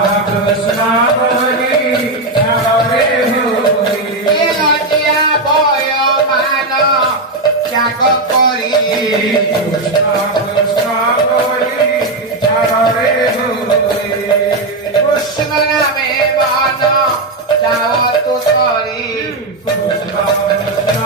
কৃষ্ণ বলি সাগরে হরি লজিয়া ভয় মান ত্যাগ করি কৃষ্ণ কৃষ্ণ বলি সাগরে হরি কৃষ্ণ নামে মন যাও তু করি কৃষ্ণ কৃষ্ণ